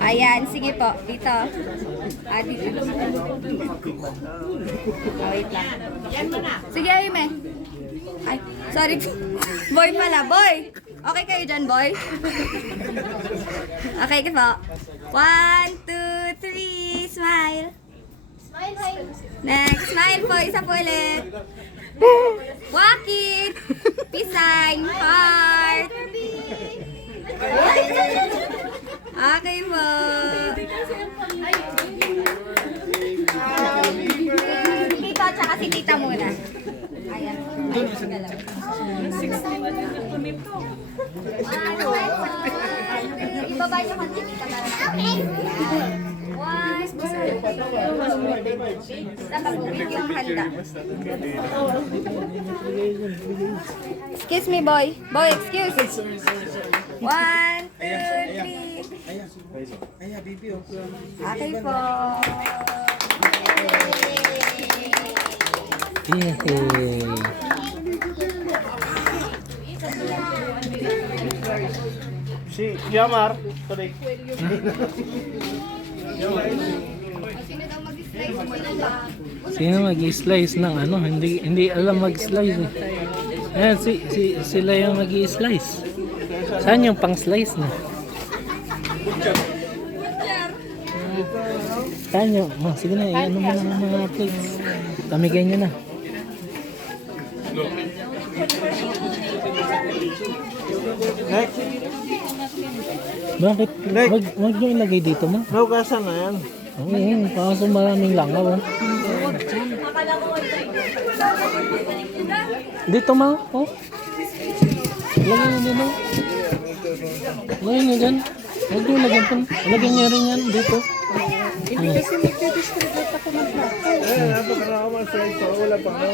Ayan, sige po. Dito. Dito. Wait lang. Sige, Ayme. Ay, sorry po. Boy pala, boy. Okay kayo dyan, boy? Okay ka po. 1, 2, 3, smile. Smile, hi. Next, smile po. Isa po ulit. Walk it. Peace sign. Heart. Okay po. Tito at saka si tita muna. Ayan. Ibaba niyo kung si tita para okay. One, dapat ubig yung handa. Excuse me, boy. Boy, excuse. 1, 2, 3. Okay po. Yay! Si Yamar, tuloy. Sino mag-slice ng ano? Hindi alam mag-slice eh. Ayan, sila yung mag-slice. Saan yung pang-slice na? Saan yung? Oh, sige na, ano mo ng mga plates. Tamigay nyo na. Next. Bakit? Wag nyo ilagay dito ma? Naugasan na yan. Oo, kaso maraming langaw. Oh. Dito ma? Oh. Lagyan nyo dito. Lagyan nyo dyan. Huwag nyo lagyan po. Lagyan nyo rin yan dito. Hindi kasi magdidistribute ako ng plato. Napakaraman sa ito. Wala pa ako.